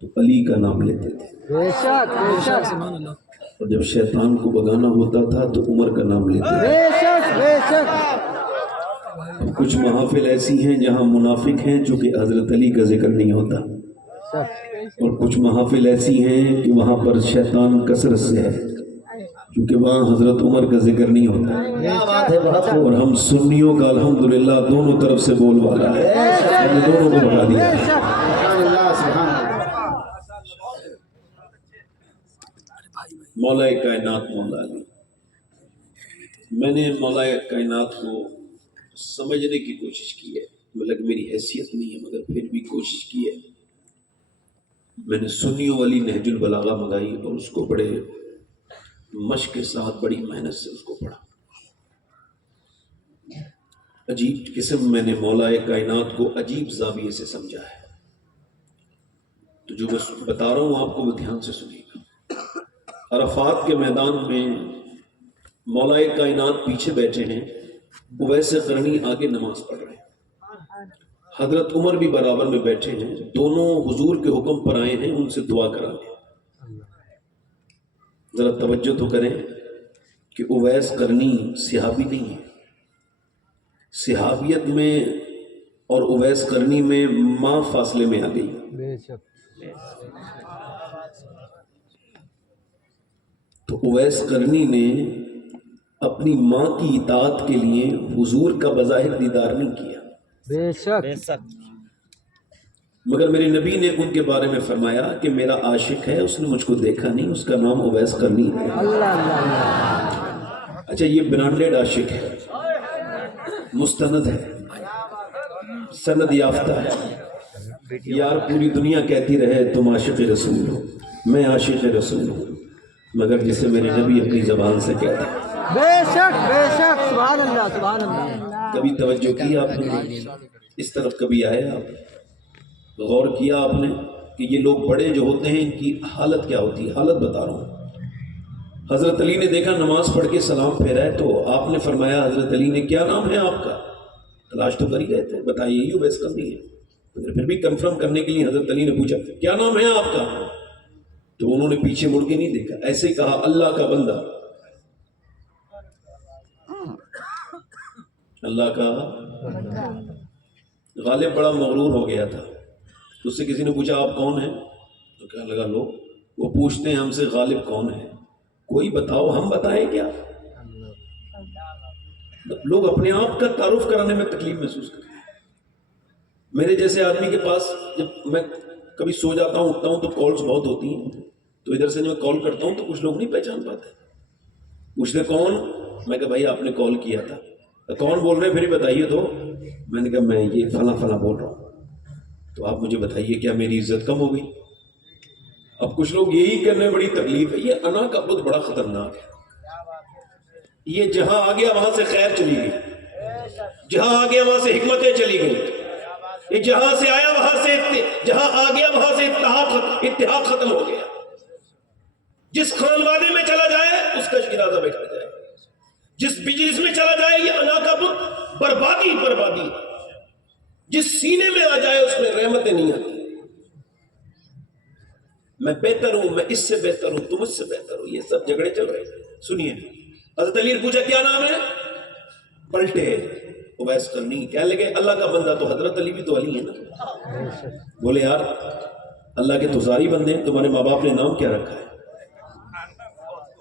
تو علی کا نام لیتے تھے، بے شک بے شک اور جب شیطان کو بگانا ہوتا تھا تو عمر کا نام لیتے تھے۔ بے شک بے شک کچھ محافل ایسی ہیں جہاں منافق ہیں چونکہ حضرت علی کا ذکر نہیں ہوتا، اور کچھ محافل ایسی ہیں کہ وہاں پر شیطان کثرت سے ہے کیونکہ وہاں حضرت عمر کا ذکر نہیں ہوتا، اور ہم سنیوں کا الحمدللہ دونوں طرف سے بول والا ہے، ہم نے دونوں کو بتا دیا ہے۔ مولا کائنات مولا علی، میں نے مولا کائنات کو سمجھنے کی کوشش کی ہے، مطلب میری حیثیت نہیں ہے مگر پھر بھی کوشش کی ہے۔ میں نے سنیوں والی نہج البلاغہ منگائی اور اس کو بڑے مشق کے ساتھ بڑی محنت سے اس کو پڑھا۔ عجیب قسم میں نے مولا کائنات کو عجیب زاویے سے سمجھا ہے، تو جو میں بتا رہا ہوں آپ کو وہ دھیان سے سنیے گا۔ عرفات کے میدان میں مولا کائنات پیچھے بیٹھے ہیں، اویس قرنی آگے نماز پڑھ رہے ہیں، حضرت عمر بھی برابر میں بیٹھے ہیں، دونوں حضور کے حکم پر آئے ہیں ان سے دعا کرا لیں۔ ذرا توجہ تو کریں کہ اویس قرنی صحابی نہیں ہے، صحابیت میں اور اویس قرنی میں ماں فاصلے میں آ گئی۔ بے شک تو اویس قرنی نے اپنی ماں کی اطاعت کے لیے حضور کا بظاہر دیدار نہیں کیا، بے شک مگر میرے نبی نے ان کے بارے میں فرمایا کہ میرا عاشق ہے، اس نے مجھ کو دیکھا نہیں، اس کا نام اویس قرنی ہے۔ اللہ اللہ اللہ اچھا یہ برانڈیڈ عاشق ہے، مستند ہے، سند یافتہ ہے، یار پوری دنیا کہتی رہے تم عاشق رسول ہو، میں عاشق رسول ہوں، مگر جسے میرے نبی اپنی زبان سے کہتا ہے۔ بے شک سبحان اللہ سبحان اللہ۔ کبھی توجہ کی آپ نے اس طرف، کبھی آئے آپ غور کیا آپ نے کہ یہ لوگ بڑے جو ہوتے ہیں ان کی حالت کیا ہوتی ہے؟ حالت بتا رہا ہوں۔ حضرت علی نے دیکھا نماز پڑھ کے سلام پھیرا ہے تو آپ نے فرمایا، حضرت علی نے کیا نام ہے آپ کا؟ تلاش تو کر ہی رہے تھے، بتائیے یہ اویس قرنی ہے، پھر بھی کنفرم کرنے کے لیے حضرت علی نے پوچھا کیا نام ہے آپ کا؟ تو انہوں نے پیچھے مڑ کے نہیں دیکھا، ایسے کہا اللہ کا بندہ، اللہ کا۔ غالب بڑا مغرور ہو گیا تھا، تو اس سے کسی نے پوچھا آپ کون ہیں؟ تو کہنے لگا لو وہ پوچھتے ہیں ہم سے غالب کون ہے، کوئی بتاؤ ہم بتائیں کیا؟ لوگ اپنے آپ کا تعارف کرانے میں تکلیف محسوس کرتے ہیں۔ میرے جیسے آدمی کے پاس جب میں کبھی سو جاتا ہوں اٹھتا ہوں تو کالز بہت ہوتی ہیں، تو ادھر سے جب کال کرتا ہوں تو کچھ لوگ نہیں پہچان پاتے، پوچھتے کون؟ میں کہا بھائی آپ نے کال کیا تھا، کون بول رہے ہیں پھر ہی بتائیے تو۔ میں نے کہا میں یہ فلاں فلاں بول رہا ہوں، تو آپ مجھے بتائیے کیا میری عزت کم ہو گئی؟ اب کچھ لوگ یہی کرنے میں بڑی تکلیف ہے، یہ انا کا بہت بڑا خطرناک ہے، یہ جہاں آ گیا وہاں سے خیر چلی گئی، جہاں آ گیا وہاں سے حکمتیں چلی گئی، یہ جہاں سے آیا وہاں سے جہاں آ گیا وہاں سے اتحاد ختم ہو گیا، جس خانوادے میں چلا جائے اس کا شیرازہ بیٹھا جائے، جس بجنس میں چلا جائے یہ انا کا بت بربادی، جس سینے میں آ جائے اس میں رحمتیں نہیں آتی۔ میں بہتر ہوں، میں اس سے بہتر ہوں، تم اس سے بہتر ہو، یہ سب جھگڑے چل رہے ہیں۔ سنیے حضرت علی نے پوچھا کیا نام ہے؟ پلٹے اویس قرنی، کہنے لگے اللہ کا بندہ، تو حضرت علی بھی تو علی ہے نا۔ بولے یار اللہ کے تو ساری بندے ہیں، تمہارے ماں باپ نے نام کیا رکھا ہے؟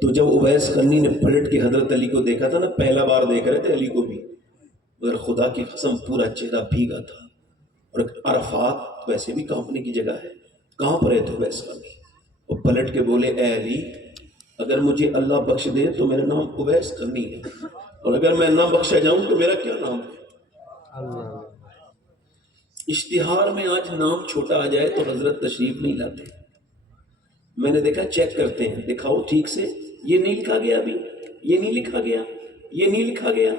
تو جب اویس قرنی نے پلٹ کے حضرت علی کو دیکھا تھا نا، پہلا بار دیکھ رہے تھے علی کو بھی، مگر خدا کی قسم پورا چہرہ بھیگا تھا، اور عرفات ویسے بھی کانپنے کی جگہ ہے، کہاں پر ہے تو اویس قرنی، اور پلٹ کے بولے اے علی اگر مجھے اللہ بخش دے تو میرا نام اویس قرنی ہے، اور اگر میں نہ بخشا جاؤں تو میرا کیا نام ہے؟ اشتہار میں آج نام چھوٹا آ جائے تو حضرت تشریف نہیں لاتے، میں نے دیکھا چیک کرتے ہیں، دکھاؤ ٹھیک سے، یہ نہیں لکھا گیا ابھی، یہ نہیں لکھا گیا، یہ نہیں لکھا گیا۔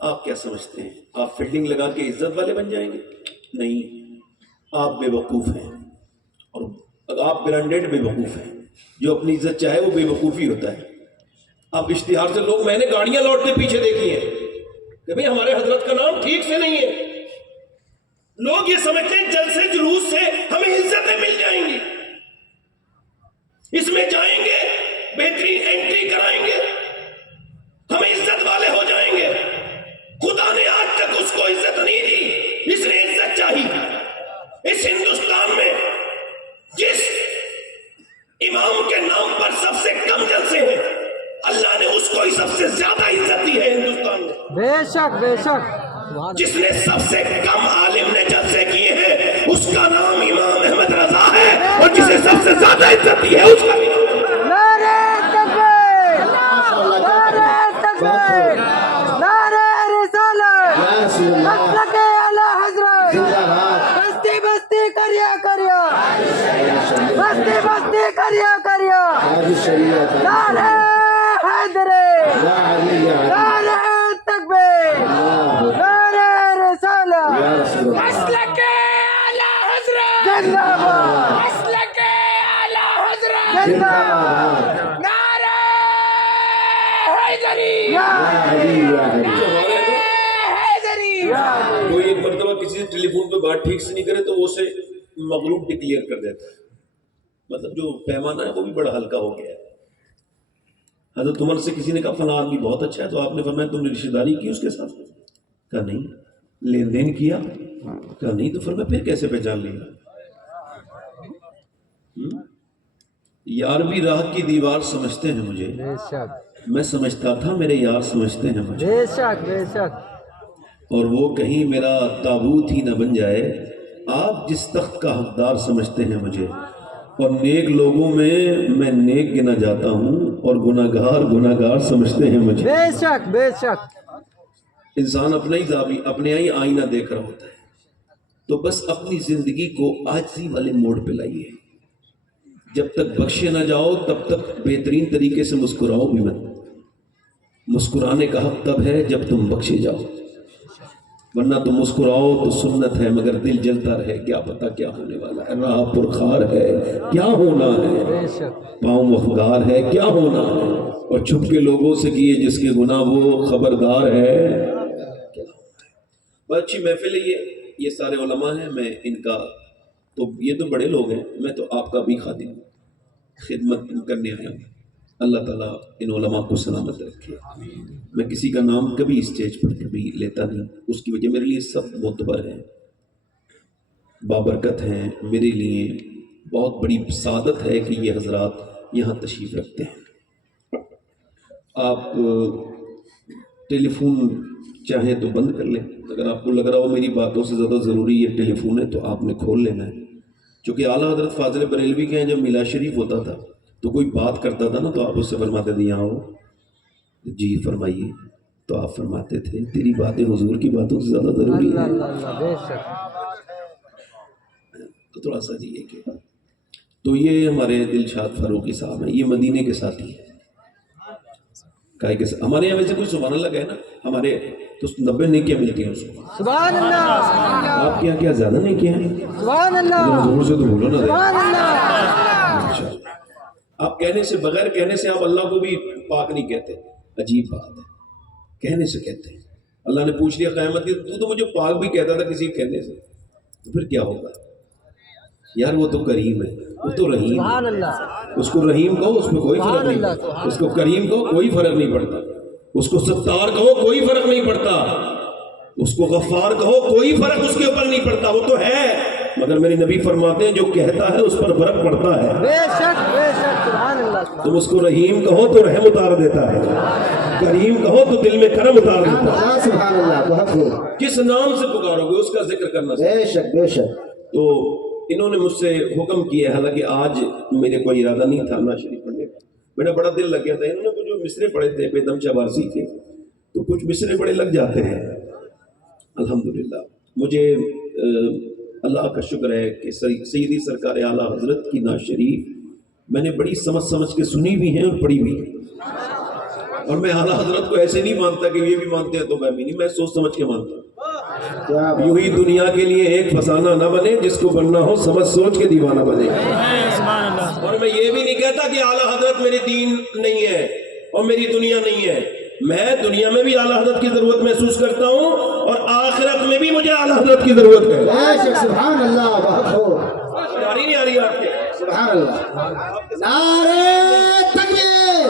آپ کیا سمجھتے ہیں آپ فیلڈنگ لگا کے عزت والے بن جائیں گے؟ نہیں، آپ بے وقوف ہیں، اور آپ برانڈیڈ بے وقوف ہیں، جو اپنی عزت چاہے وہ بے وقوفی ہوتا ہے۔ آپ اشتہار سے، لوگ میں نے گاڑیاں لوٹتے پیچھے دیکھی ہیں کہ بھئی ہمارے حضرت کا نام ٹھیک سے نہیں ہے، لوگ یہ سمجھتے ہیں جلسے جلوس سے ہمیں عزتیں مل جائیں گی، بہترین انٹری کرائیں گے, ہم عزت والے ہو جائیں گے. خدا نے آج تک اس کو عزت نہیں دی, اس نے عزت چاہی. اس ہندوستان میں جس امام کے نام پر سب سے کم جلسے ہیں, اللہ نے اس کو ہی سب سے زیادہ عزت دی ہے ہندوستان میں. بے شک بے شک. جس نے سب سے کم عالم نے جلسے کیے ہیں اس کا نام امام احمد رضا ہے, اور جسے سب سے زیادہ عزت دی ہے اس کا بھی نام. نعرہ تکبیر, نعرہ تکبیر, نعرہ رسالت, مسلک اعلی حضرت, بستی بستی کریا کریا, بستی بستی کریا کریا, نعرہ حیدری, نعرہ تکبیر, نعرہ رسالت, مسلک اعلی حضرت زندہ باد, مسلک اعلی حضرت زندہ باد, نعرہ حیدری, کوئی ایک مرتبہ کسی سے ٹیلی فون پہ بات ٹھیک سے نہیں کرے تو وہ اسے مغلوب ڈکلیئر کر دیتا ہے. مطلب جو پیمانہ ہے وہ بھی بڑا ہلکا ہو گیا ہے. حضرت عمر سے کسی نے کہا فلاں آدمی بہت اچھا ہے, تو آپ نے فرمایا تم نے رشتہ داری کی اس کے ساتھ؟ کہا نہیں. لین دین کیا؟ کہا نہیں. تو فرمایا پھر کیسے پہچان لیا؟ یارویں راہ کی دیوار سمجھتے ہیں مجھے, بے شک میں سمجھتا تھا میرے یار سمجھتے ہیں مجھے, بے شک بے شک. اور وہ کہیں میرا تابوت ہی نہ بن جائے. آپ جس تخت کا حقدار سمجھتے ہیں مجھے, اور نیک لوگوں میں نیک گنا جاتا ہوں, اور گناہ گار سمجھتے ہیں مجھے. بے شک بے شک. انسان اپنے ہی آئینہ دیکھ رہا ہوتا ہے, تو بس اپنی زندگی کو عاجزی والے موڈ پہ لائیے. جب تک بخشے نہ جاؤ تب تک بہترین طریقے سے مسکراؤ بھی مت. مسکرانے کا حق تب ہے جب تم بخشے جاؤ, ورنہ تم مسکراؤ تو سنت ہے مگر دل جلتا رہے, کیا پتہ کیا ہونے والا ہے. راہ پرخار ہے کیا ہونا ہے, بے شک. پاؤں افگار ہے کیا ہونا ہے, اور چھپ کے لوگوں سے کیے جس کے گناہ وہ خبردار ہے کیا ہونا ہے. بہت اچھی محفل ہے یہ سارے علماء ہیں. میں ان کا تو یہ تو بڑے لوگ ہیں, میں تو آپ کا بھی خادم ہوں, خدمت کرنے آیا ہوں. اللہ تعالیٰ ان علماء کو سلامت رکھے. میں کسی کا نام کبھی اسٹیج پر کبھی لیتا نہیں, اس کی وجہ میرے لیے سب معتبر ہیں, بابرکت ہیں. میرے لیے بہت بڑی سعادت ہے کہ یہ حضرات یہاں تشریف رکھتے ہیں. آپ ٹیلی فون چاہیں تو بند کر لیں, اگر آپ کو لگ رہا ہو میری باتوں سے زیادہ ضروری یہ ٹیلی فون ہے تو آپ نے کھول لینا ہے. چونکہ اعلیٰ حضرت فاضل بریلوی کے ہیں جب میلاد شریف ہوتا تھا تو کوئی بات کرتا تھا نا, تو آپ اس سے فرماتے تھے یہاں ہو, جی فرمائیے, تو آپ فرماتے تھے تیری باتیں حضور کی باتوں سے زیادہ ضروری ہیں. بے شک. تو تھوڑا سا جی کہ تو یہ ہمارے دلشاد فاروقی صاحب ہیں, یہ مدینے کے ساتھی ہیں. ہمارے یہاں ویسے کوئی سبحان اللہ کہے نا, ہمارے تو 90 نیکیاں ملتی ہیں اس کو. سبحان اللہ. آپ کے یہاں کیا زیادہ نیکیاں ہیں؟ سبحان اللہ. زور سے تو بولو نا. سبحان اللہ. اچھا, آپ کہنے سے, بغیر کہنے سے آپ اللہ کو بھی پاک نہیں کہتے. عجیب بات ہے, کہنے سے کہتے ہیں. اللہ نے پوچھ لیا قیامت کی, تو مجھے پاک بھی کہتا تھا کسی کہنے سے, تو پھر کیا ہوگا یار؟ وہ تو کریم ہے, وہ تو رحیم سبحان ہے. اللہ. اس کو رحیم کہو اس میں کوئی فرق نہیں پڑتا, اس کو کریم کہو کوئی فرق نہیں پڑتا, اس کو ستار کہو کوئی فرق نہیں پڑتا, اس کو غفار کہو کوئی فرق اس کے اوپر نہیں پڑتا, وہ تو ہے. مگر میرے نبی فرماتے ہیں جو کہتا ہے اس پر فرق پڑتا ہے. بے شک بے شک. سبحان اللہ. تم اس کو رحیم کہو تو رحم اتار دیتا ہے, کریم کہو تو دل میں کرم اتار دیتا ہے. سبحان اللہ. بہت خوب. کس نام سے پکارو گے اس کا ذکر کرنا چاہیے. بے شک بے شک. تو انہوں نے مجھ سے حکم کیا, حالانکہ آج میرے کوئی ارادہ نہیں تھا نعت شریف پڑھنے کا, میرا بڑا دل لگ گیا تھا. انہوں نے کچھ جو مصرے پڑھے تھے بے دم چبارسی کے, تو کچھ مصرے بڑے لگ جاتے ہیں. الحمدللہ مجھے اللہ کا شکر ہے کہ سیدی سرکار اعلیٰ حضرت کی نعت شریف میں نے بڑی سمجھ کے سنی بھی ہیں اور پڑھی بھی ہیں. اور میں اعلیٰ حضرت کو ایسے نہیں مانتا کہ یہ بھی مانتے ہیں تو میں بھی نہیں, میں سوچ سمجھ کے مانتا ہوں. یوں ہی دنیا کے لیے ایک فسانہ نہ بنے, جس کو بننا ہو سمجھ سوچ کے دیوانہ بنے. اور میں یہ بھی نہیں کہتا کہ اعلیٰ حضرت میرے دین نہیں ہے اور میری دنیا نہیں ہے. میں دنیا میں بھی اعلیٰ حضرت کی ضرورت محسوس کرتا ہوں, اور آخرت میں بھی مجھے اعلیٰ حضرت کی ضرورت ہے. سبحان اللہ. بہت خوب. نہیں آ رہی آپ کے سبحان اللہ. نعرہ تکبیر.